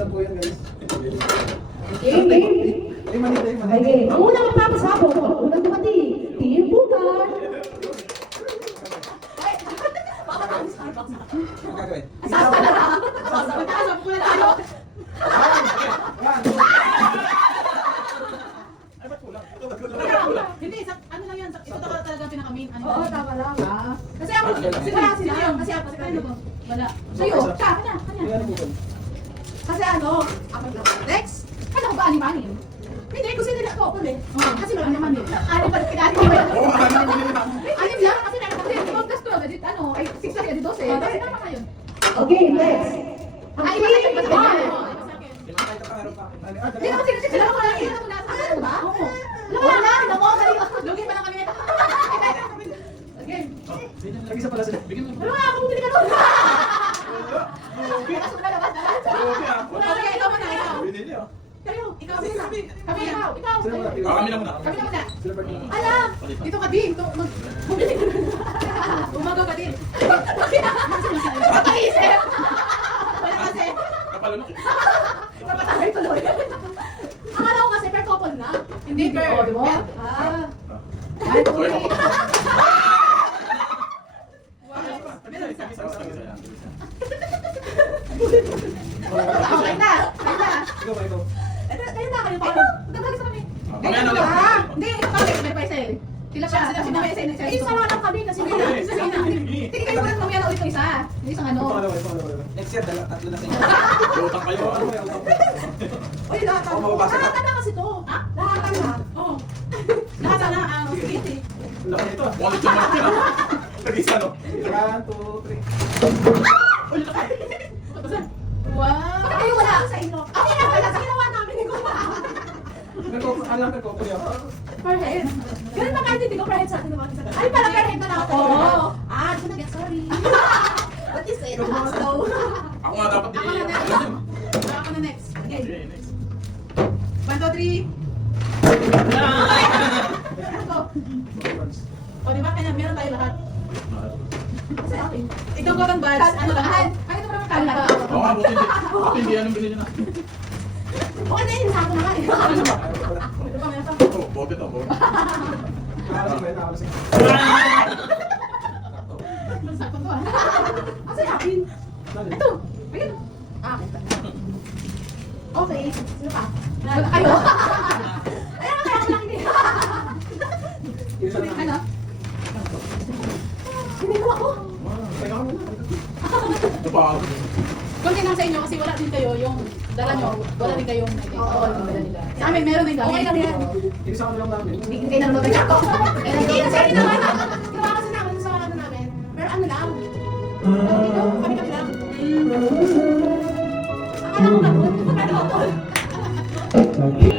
lang po yan, guys. Game. Ay, mali. Okay. Ang unang magpapasabog. Unang dumating. Team Bugar. Ang gagawin? Ay, ba't kulang? Hindi, ano lang yan, ito talaga pinaka-main. Oo, tama lang. Kasi ako, wala sila yun. Kasi ako, wala. Sa'yo. Kanya. May ano po ba? Kasi ano, ako lang. Next, ano ko ba, anim-anim? Hindi, kasi nila ako ulit. Kasi marami naman yun. Ano ba, kinari ko ba? Oo, ano lang. Anim lang, kasi meron kasi, ibang plus 12, edit, ano, ay 6 lang, edit 12. Kasi naman kayo. Okay, next. Ay, iba kayo, iba sa akin. Kahit ang pangarap pa. Hindi naman sila, sila ko lang, sila ko lang. Ano ba? Oo. Wala, lugi pa lang kami. Again. Nag-isa pala sila. Bigyan mo. Wala, ako bumili ka nun. Okay. Bukas mo na labas. Okay, ah. Wala, okay, ikaw muna, ikaw. Binili, ah. Kayo, ikaw muna. Kami, ikaw. Sila muna. Kami na muna. Kami na muna. Sila pa din. Ala, dito ka din. Bumili ka nun. Umaga ka din. Makaisip. Wala kasi. Kapalunok eh. Napatay tuloy. Akala ko kasi per couple na. Hindi per. Oo, di ba? Ay, tuloy. Okay na. Ikaw ba, ikaw? Kayo na, kayo pa. Nagkagis na kami. Mamaya na lang. Hindi, ito kami. May pa isa eh. Sila pa, sila may isa. Isa lang kami kasi hindi na. Tingin kayo ulit mamaya na ulit yung isa. Yung isang ano. Pangalawa. Next year, tatlo na sa inyo. Utang kayo. Ano ba yung Uy, lahat Oo, mababasa ka. Lahat na kasi to. Ha? Lahat na. Oo. Lahat na. Ano, sige. Laki nito, ah. Wallet yung market ah. Nag-isa no? 1, 2, 3. Uy, laki. Wow. Bakit kayo wala sa inyo? Okay na, wala sa ginawa namin ni Kuya. Alam ko po yan. Per head. Ganun ba kahit hindi ko per head sa atin naman? Ay, pala per head na lang ako. Oo. Ah, di ko nag-get sorry. What you say? So, Ako nga dapat ako na next. Ako na next. Okay. Okay, next. 1, 2, 3. Ano to? O, di ba? Kaya meron tayo lahat. Kasi akin. Ikaw ko ang badge. Ano lahat? Ay, ito parang kala. Oo nga, buti hindi anong binili na. Okay na yun, sako na nga eh. Ito pa, meron pa. Oh, bote to, bote. Nakalasing. Sako to ah. Kasi akin. Ito. Ayun. Ah, akin pa. Okay. Sino pa? Ayo. Ayan, kaya ko lang hindi. Ano? Hindi ko ako. Ito pa. Kunti lang sa inyo kasi wala din kayo yung dala nyo. Wala din kayong oo, yung dala nila. Sa amin, meron din kami. Okay lang yan. Isa ko na lang namin. Hindi na naman ako. Hindi na sa naman. Ginawa kasi namin sa ano namin. Pero ano lang. Dito, kami lang. Akala ko ganun. Akala ko.